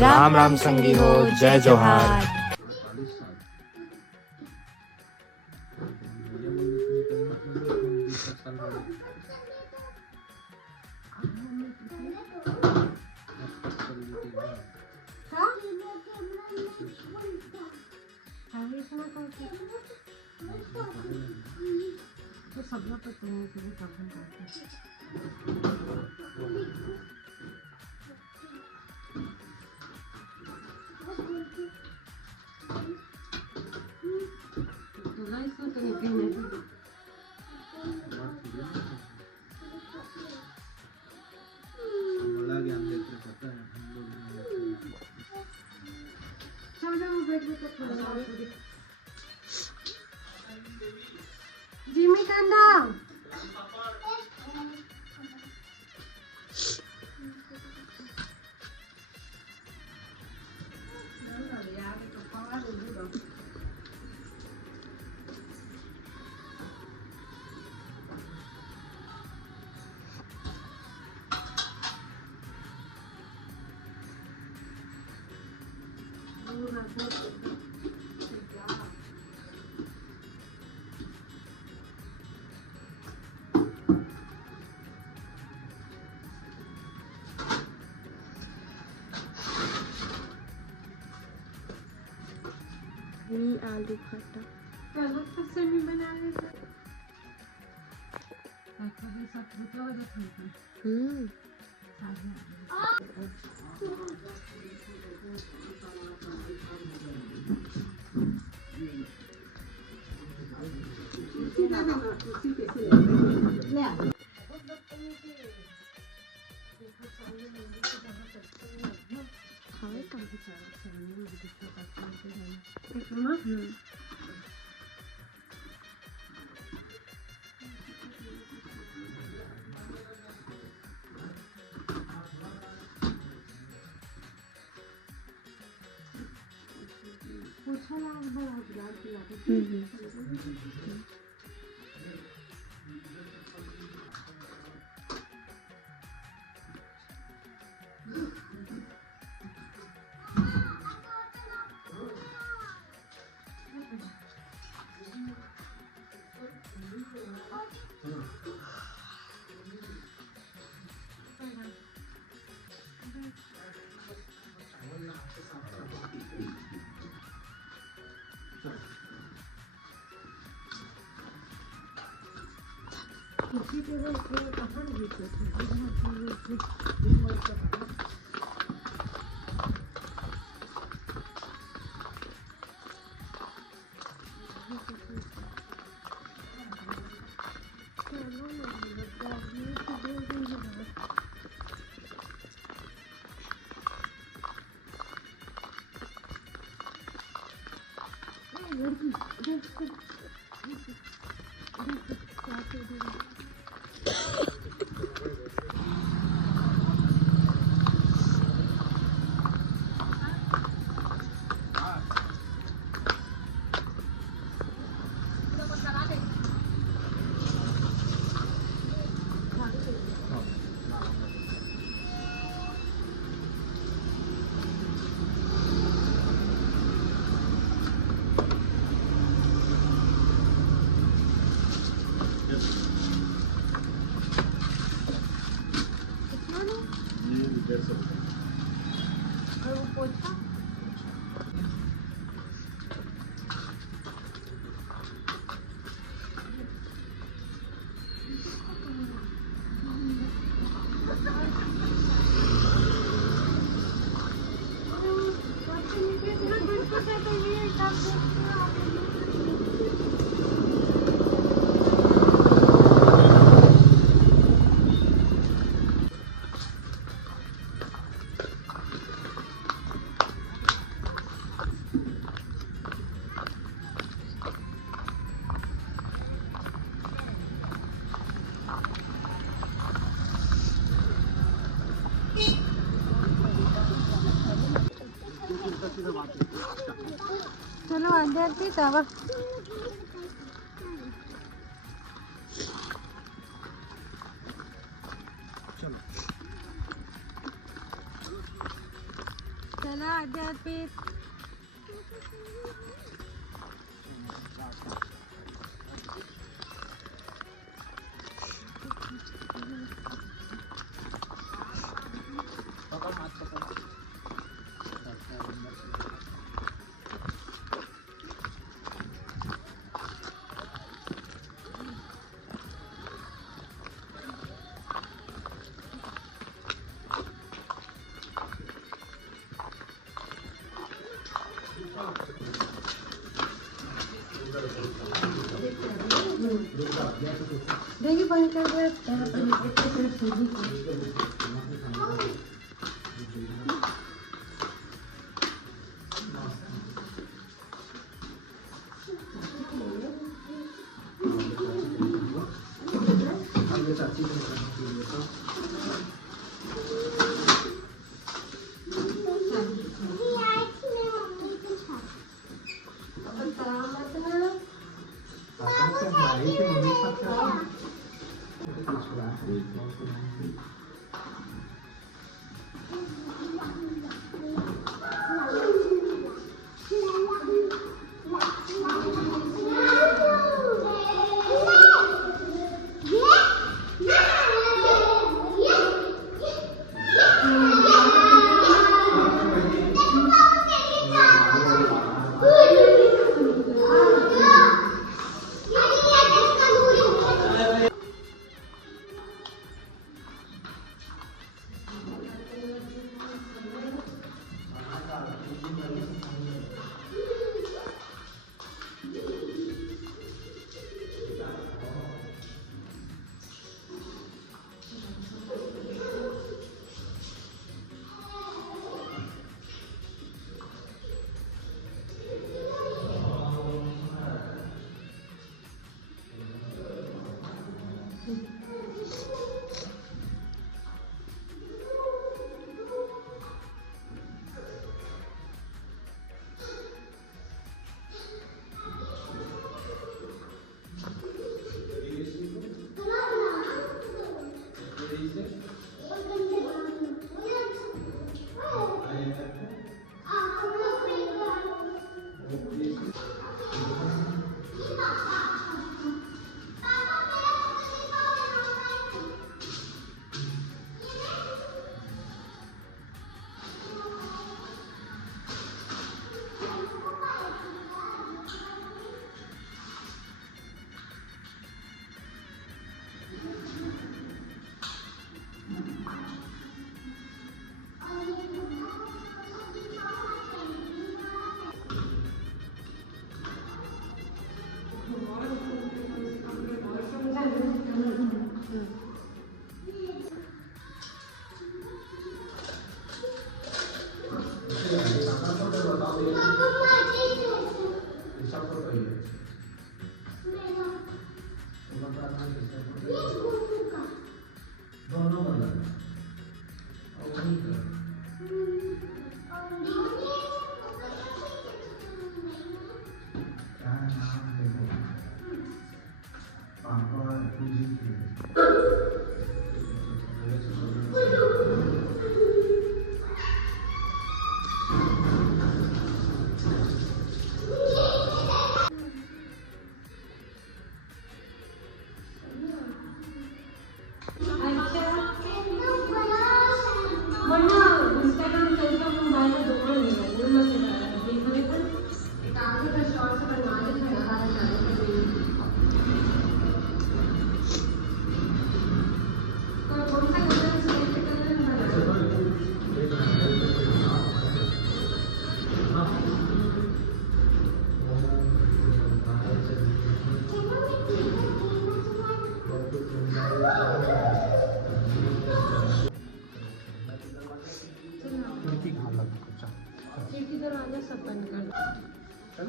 राम राम संगी हो, जय जोहार। जिमी कंदा आलू खट्टा चलो तो सेमी बना लेते चलो अंदर भी तवा चलो चला आध्यात्मिक देखिए बंद कर खिड़की दरवाजा सब बंद कर दो।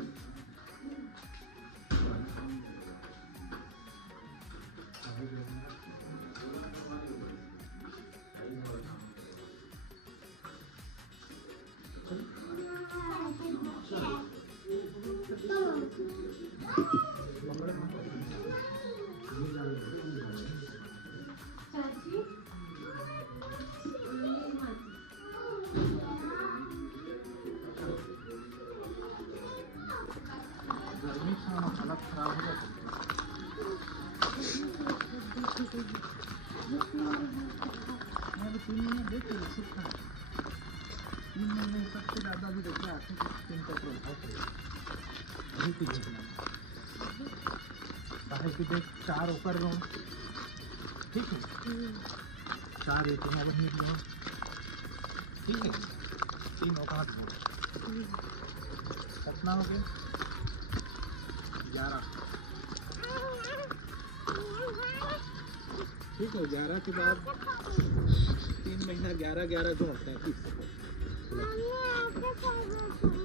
चाची मैं 3 महीने देख रही सीखा 3 महीने सबसे ज़्यादा भी देखिए आते स्किन का प्रभाव पड़ेगा यही चीज़ देखना बाहर की देख 4 ऊपर लो ठीक है 4 एक में बनी लो ठीक है 3 और हाथ दो कितना हो गया 11 ठीक है 11 के बाद 3 महीना 11 जो होता है 30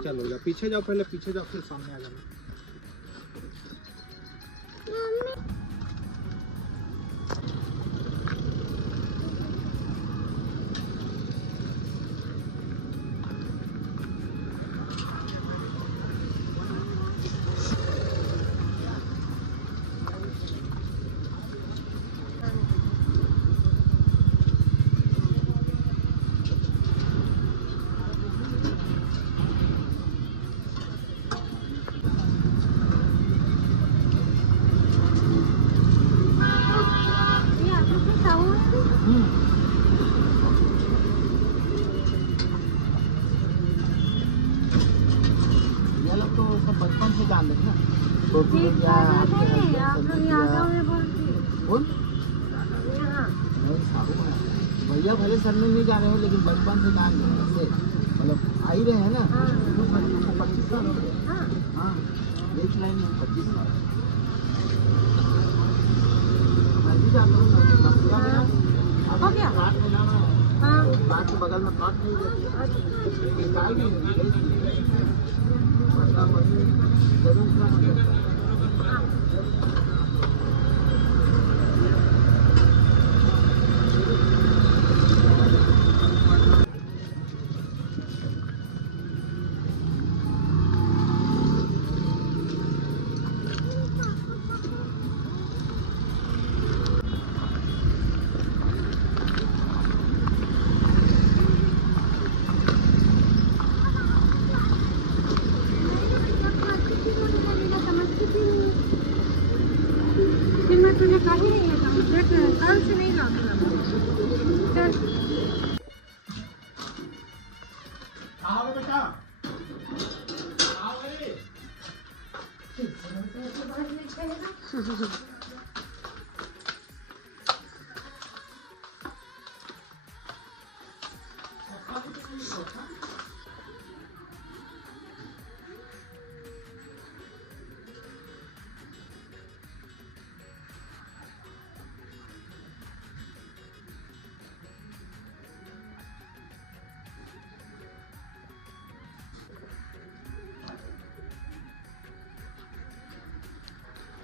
चलो या पीछे जाओ पहले पीछे जाओ फिर सामने आ जाना ये लोग तो सब बचपन से जान लेते ना छोटू भैया कौन भैया भले सर में नहीं जा रहे हो लेकिन बचपन से जान रहे मतलब आ ही रहे हैं ना 25 साल हो गए हाँ एक लाइन में 25 साल मैं भी जाता हूँ हो गया बात के बगल में काट नहीं देती निकाल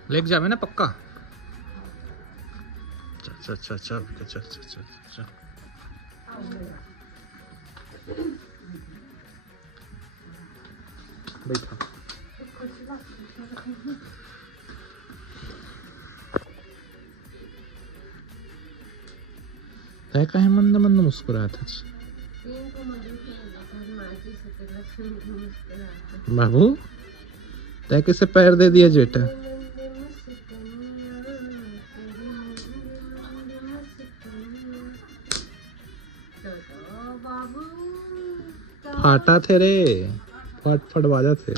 लेके जावे ना पक्का चल चल चल चल चल चल चल चल बैठा तय कहे मंद मंद मुस्कुरात है बाबू तय कैसे पैर दे दिया जेठा फाटा थे रे फट फट बाजा थे